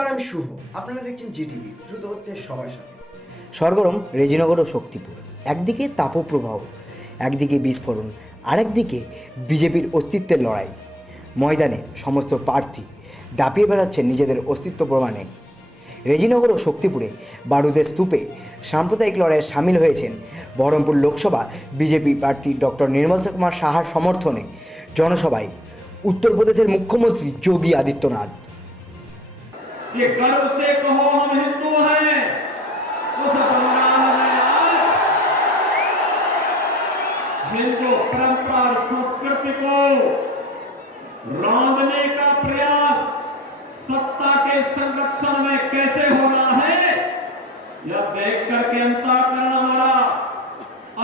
নমস্কার, আমি শুভ। আপনারা দেখছেন জিটিভি, দ্রুত হচ্ছে সবার সাথে। সরগরম রেজিনগর ও শক্তিপুর। একদিকে তাপপ্রবাহ, একদিকে বিস্ফোরণ, আরেকদিকে বিজেপির অস্তিত্বের লড়াই। ময়দানে সমস্ত প্রার্থী দাপিয়ে বেড়াচ্ছেন নিজেদের অস্তিত্ব প্রমাণে। রেজিনগর ও শক্তিপুরে বারুদের স্তূপে সাম্প্রদায়িক লড়াইয়ে সামিল হয়েছেন বহরমপুর লোকসভা বিজেপি প্রার্থী ডক্টর নির্মল কুমার সাহার সমর্থনে জনসভায় উত্তরপ্রদেশের মুখ্যমন্ত্রী যোগী আদিত্যনাথ। ये गर्व से कहो हम हिंदू हैं, उस बंगाल में आज हिंदू परंपरा और संस्कृति को रौंदने का प्रयास सत्ता के संरक्षण में कैसे हो रहा है, यह देख करके अंतःकरण हमारा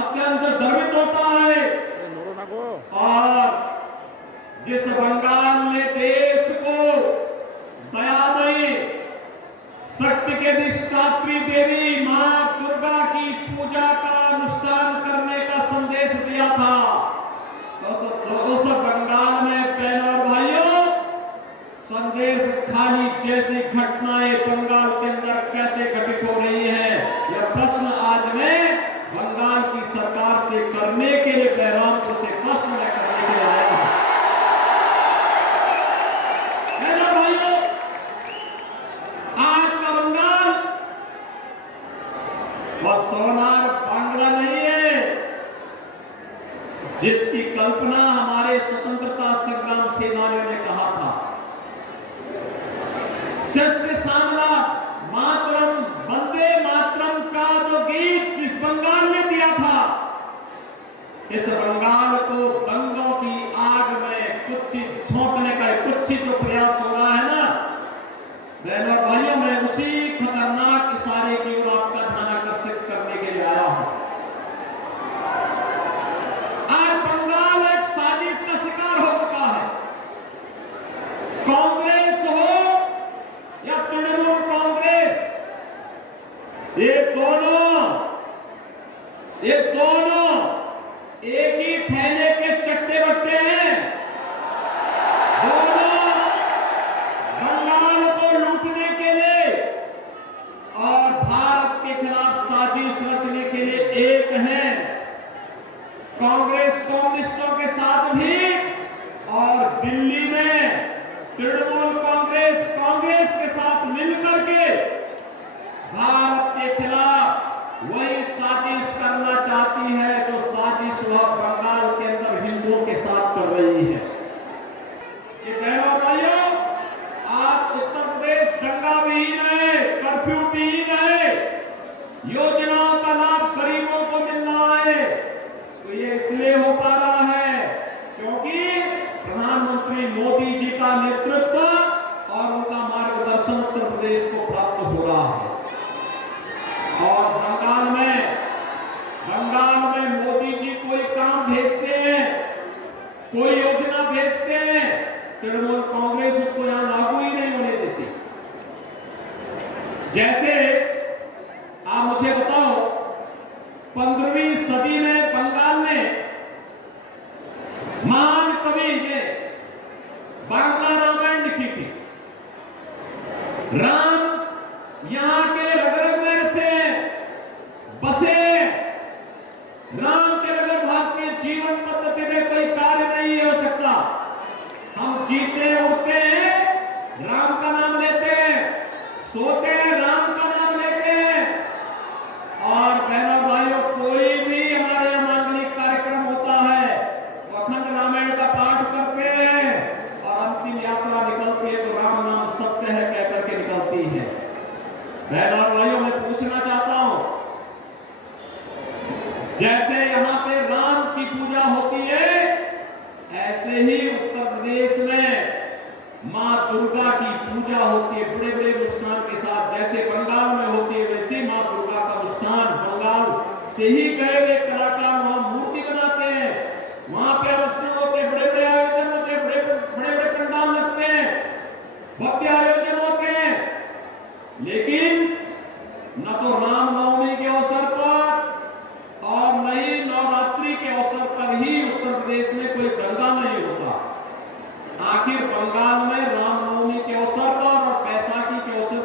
अत्यंत गर्वित होता है। और जिस बंगाल ने देश को दयामयी शक्ति के अधिष्ठात्री देवी मां दुर्गा की पूजा का अनुष्ठान करने का संदेश दिया था, उस बंगाल में बहनों और भाइयों संदेश खाली जैसी घटनाएं बंगाल के अंदर कैसे घटित हो रही है, यह प्रश्न आज मैं बंगाल की सरकार से करने के लिए बहरामपुर से प्रश्न करने के लिए आया हूं। वह सोनार बांग्ला नहीं है जिसकी कल्पना हमारे स्वतंत्रता संग्राम सेनानियों ने कहा था। सस्य श्यामला मातरम वंदे मातरम का जो गीत जिस बंगाल ने दिया था, इस बंगाल को दंगों की आग में कुत्सित झोंकने का कुत्सित जो प्रयास हो रहा है ना बहनों और भाइयों, मैं उसी खतरनाक इशारे की ओर आपका ध्यान आकर्षित करने के लिए आया हूं। आज बंगाल एक साजिश का शिकार हो चुका है। कांग्रेस हो या तृणमूल कांग्रेस, ये दोनों एक ही थैले के चट्टे बट्टे हैं। दोनों बंगाल को लूटने के लिए और भारत के खिलाफ साजिश रचने के लिए एक हैं। कांग्रेस कम्युनिस्टों के साथ भी और दिल्ली में तृणमूल कांग्रेस के साथ मिलकर के भारत के खिलाफ वही साजिश करना चाहती है जो साजिश वह बंगाल के अंदर हिंदुओं के साथ कर रही है। ये बहनों भाइयों, आज उत्तर प्रदेश दंगा विहीन है, कर्फ्यू विहीन है, योजनाओं का लाभ गरीबों को मिल रहा है। तो ये इसलिए हो पा रहा है क्योंकि प्रधानमंत्री मोदी जी का नेतृत्व और उनका मार्गदर्शन उत्तर प्रदेश को प्राप्त हो रहा है। और बंगाल में मोदी जी कोई काम भेजते हैं, कोई योजना भेजते हैं, तृणमूल कांग्रेस उसको यहां लागू ही नहीं होने देती। जैसे आप मुझे बताओ, 15वीं सदी में बंगाल ने महान कवि ने बांग्ला रामायण लिखी थी। राम यहां के रग-रग में से बसे। राम के बगैर भारत में जीवन पद्धति में कोई कार्य नहीं हो सकता। हम जीते उठते हैं राम का नाम लेते हैं, सोते हैं राम का नाम लेते हैं। और बहनों भाइयों, कोई भी हमारे यहाँ मांगलिक कार्यक्रम होता है, अखंड रामायण का पाठ करते हैं और अंतिम यात्रा निकलती है तो राम नाम सत्य है कहकर के निकलती है। बहनों और भाइयों, मैं पूछना चाहता हूं, जैसे यहाँ पे राम की पूजा होती है, ऐसे ही उत्तर प्रदेश में मां दुर्गा की पूजा होती है बड़े बड़े अनुष्ठान के साथ। जैसे बंगाल में होती है वैसे मां दुर्गा का अनुष्ठान बंगाल से ही गए हुए कलाकार वहां मूर्ति बनाते हैं, वहां पे अनुष्ठान होते हैं, बड़े बड़े आयोजन होते हैं, बड़े बड़े पंडाल लगते हैं, भव्य आयोजन होते हैं। लेकिन न तो रामनवमी के अवसर पर और न ही नवरात्रि के अवसर पर ही उत्तर प्रदेश में कोई दंगा नहीं होता। आखिर बंगाल में रामनवमी के अवसर पर और बैसाखी के अवसर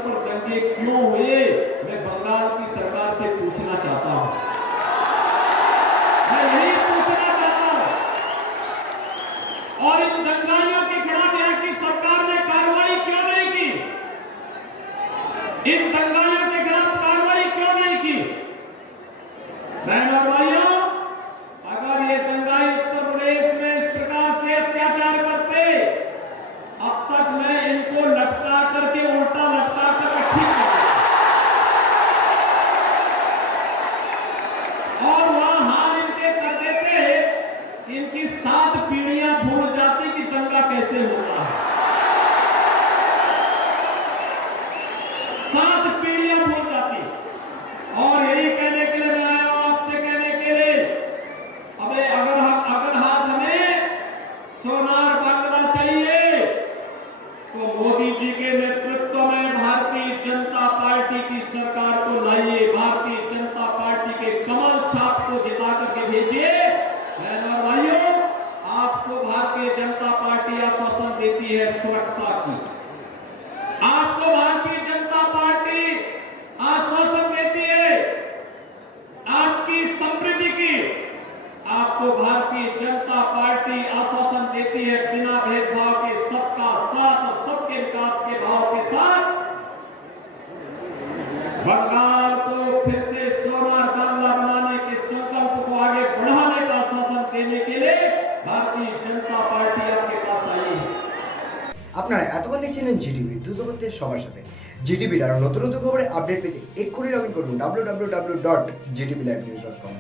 सरकार को लाइए, भारतीय जनता पार्टी के कमल छाप को जिता करके भेजिए। बहनों और भाइयों, आपको भारतीय जनता पार्टी आश्वासन देती है सुरक्षा की, आपको भारतीय जनता पार्टी आश्वासन देती है आपकी समृद्धि की, आपको भारतीय जनता पार्टी आश्वासन देती है बिना भेदभाव के सबका साथ और सबके विकास के भाव के साथ बंगाल को फिर से सोनार बांग्ला बनाने के संकल्प को आगे बढ़ाने का आश्वासन देने के लिए भारतीय जनता पार्टी आपके पास आई है। আপনারা এতক্ষণ দেখছিলেন জিটিভি, দ্রুত হচ্ছে সবার সাথে। জিটিভির আরও নতুন নতুন খবরে আপডেট পেতে এক্ষুনি লগ ইন করুন www.gtblivenews.com।